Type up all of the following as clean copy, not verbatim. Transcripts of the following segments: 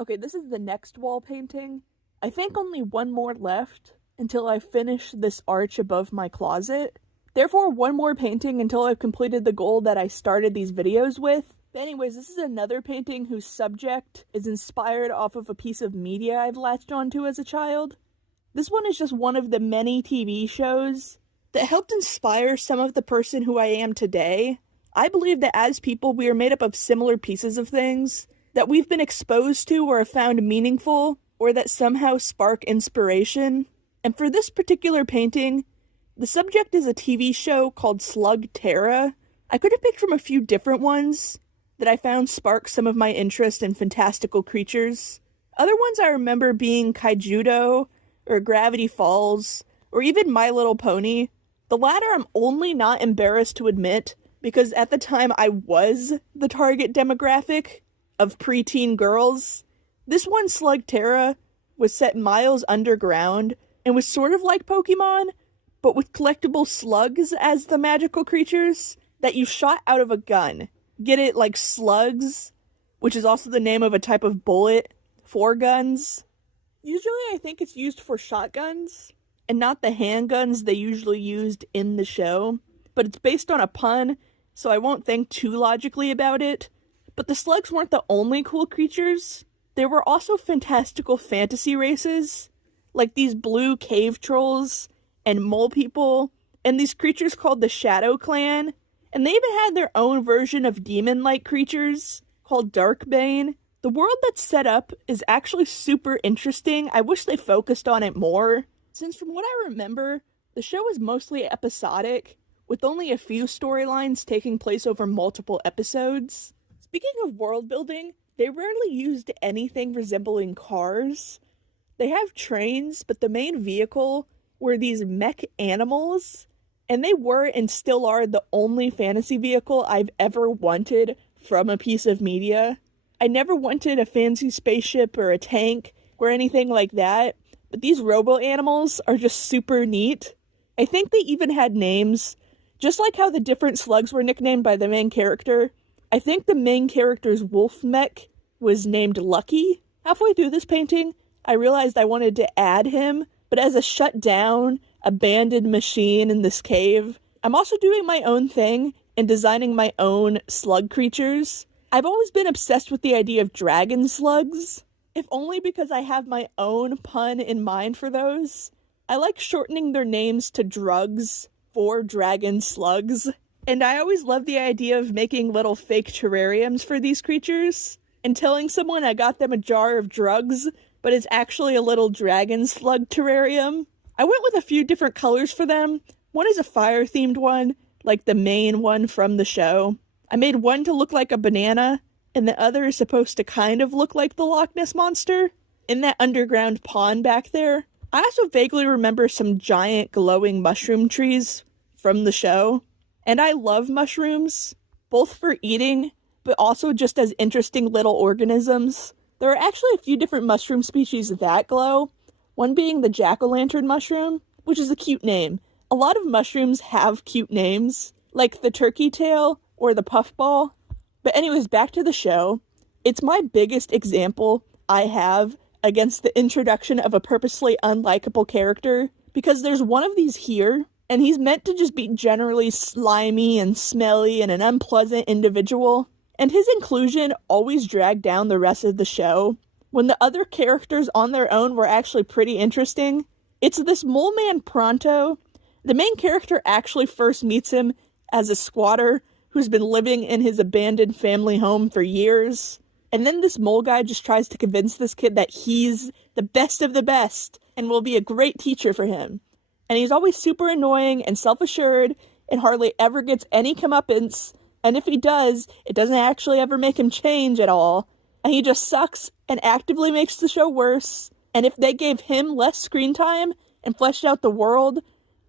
Okay, this is the next wall painting. I think only one more left until I finish this arch above my closet. Therefore, one more painting until I've completed the goal that I started these videos with. But anyways, this is another painting whose subject is inspired off of a piece of media I've latched onto as a child. This one is just one of the many TV shows that helped inspire some of the person who I am today. I believe that as people, we are made up of similar pieces of things that we've been exposed to or have found meaningful, or that somehow spark inspiration. And for this particular painting, the subject is a TV show called Slugterra. I could have picked from a few different ones that I found sparked some of my interest in fantastical creatures. Other ones I remember being Kaijudo, or Gravity Falls, or even My Little Pony. The latter I'm only not embarrassed to admit, because at the time I was the target demographic of preteen girls. This one, Slugterra, was set miles underground and was sort of like Pokemon, but with collectible slugs as the magical creatures that you shot out of a gun. Get it, like slugs, which is also the name of a type of bullet for guns. Usually I think it's used for shotguns, and not the handguns they usually used in the show, but it's based on a pun, so I won't think too logically about it. But the slugs weren't the only cool creatures. There were also fantastical fantasy races, like these blue cave trolls and mole people, and these creatures called the Shadow Clan, and they even had their own version of demon-like creatures called Darkbane. The world that's set up is actually super interesting. I wish they focused on it more, since from what I remember, the show is mostly episodic, with only a few storylines taking place over multiple episodes. Speaking of world building, they rarely used anything resembling cars. They have trains, but the main vehicle were these mech animals, and they were and still are the only fantasy vehicle I've ever wanted from a piece of media. I never wanted a fancy spaceship or a tank or anything like that, but these robo-animals are just super neat. I think they even had names, just like how the different slugs were nicknamed by the main character. I think the main character's wolf mech was named Lucky. Halfway through this painting, I realized I wanted to add him, but as a shut down, abandoned machine in this cave. I'm also doing my own thing and designing my own slug creatures. I've always been obsessed with the idea of dragon slugs, if only because I have my own pun in mind for those. I like shortening their names to drugs for dragon slugs. And I always love the idea of making little fake terrariums for these creatures and telling someone I got them a jar of drugs, but it's actually a little dragon slug terrarium. I went with a few different colors for them. One is a fire-themed one, like the main one from the show. I made one to look like a banana, and the other is supposed to kind of look like the Loch Ness Monster in that underground pond back there. I also vaguely remember some giant glowing mushroom trees from the show. And I love mushrooms, both for eating, but also just as interesting little organisms. There are actually a few different mushroom species that glow, one being the jack-o'-lantern mushroom, which is a cute name. A lot of mushrooms have cute names, like the turkey tail or the puffball. But anyways, back to the show. It's my biggest example I have against the introduction of a purposely unlikable character, because there's one of these here, and he's meant to just be generally slimy and smelly and an unpleasant individual. And his inclusion always dragged down the rest of the show, when the other characters on their own were actually pretty interesting. It's this mole man Pronto. The main character actually first meets him as a squatter who's been living in his abandoned family home for years. And then this mole guy just tries to convince this kid that he's the best of the best and will be a great teacher for him. And he's always super annoying and self-assured and hardly ever gets any comeuppance. And if he does, it doesn't actually ever make him change at all. And he just sucks and actively makes the show worse. And if they gave him less screen time and fleshed out the world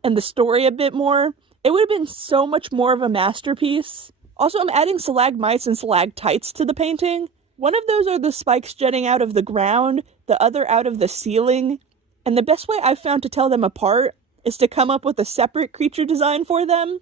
and the story a bit more, it would have been so much more of a masterpiece. Also, I'm adding stalagmites and stalactites to the painting. One of those are the spikes jutting out of the ground, the other out of the ceiling. And the best way I've found to tell them apart is to come up with a separate creature design for them.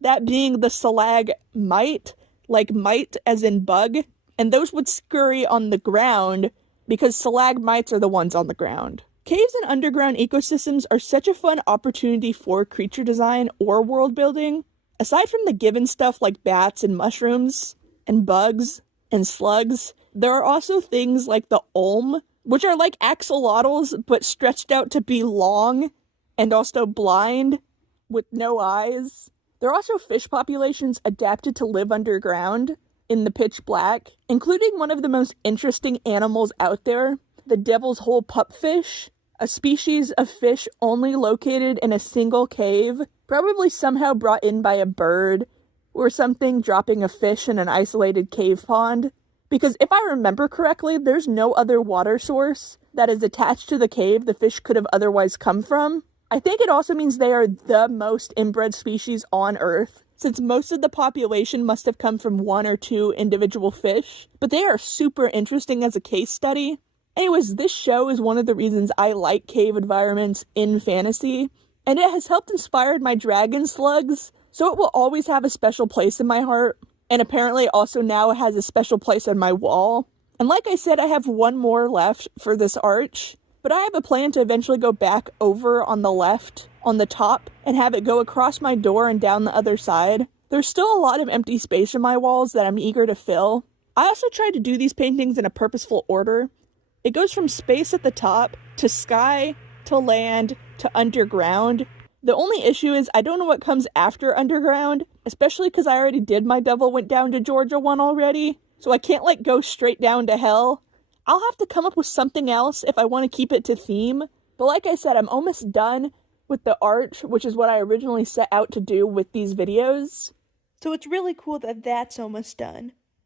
That being the stalagmite, like mite as in bug. And those would scurry on the ground, because stalagmites are the ones on the ground. Caves and underground ecosystems are such a fun opportunity for creature design or world building. Aside from the given stuff like bats and mushrooms, and bugs, and slugs, there are also things like the olm, which are like axolotls but stretched out to be long and also blind with no eyes. There are also fish populations adapted to live underground in the pitch black, including one of the most interesting animals out there, the devil's hole pupfish, a species of fish only located in a single cave, probably somehow brought in by a bird or something dropping a fish in an isolated cave pond. Because if I remember correctly, there's no other water source that is attached to the cave the fish could have otherwise come from. I think it also means they are the most inbred species on Earth, since most of the population must have come from one or two individual fish, but they are super interesting as a case study. Anyways, this show is one of the reasons I like cave environments in fantasy, and it has helped inspire my dragon slugs, so it will always have a special place in my heart, and apparently also now it has a special place on my wall. And like I said, I have one more left for this arch, but I have a plan to eventually go back over on the left, on the top, and have it go across my door and down the other side. There's still a lot of empty space in my walls that I'm eager to fill. I also tried to do these paintings in a purposeful order. It goes from space at the top, to sky, to land, to underground. The only issue is I don't know what comes after underground, especially because I already did my Devil Went Down to Georgia one already, so I can't like go straight down to hell. I'll have to come up with something else if I want to keep it to theme, but like I said, I'm almost done with the arch, which is what I originally set out to do with these videos. So it's really cool that that's almost done.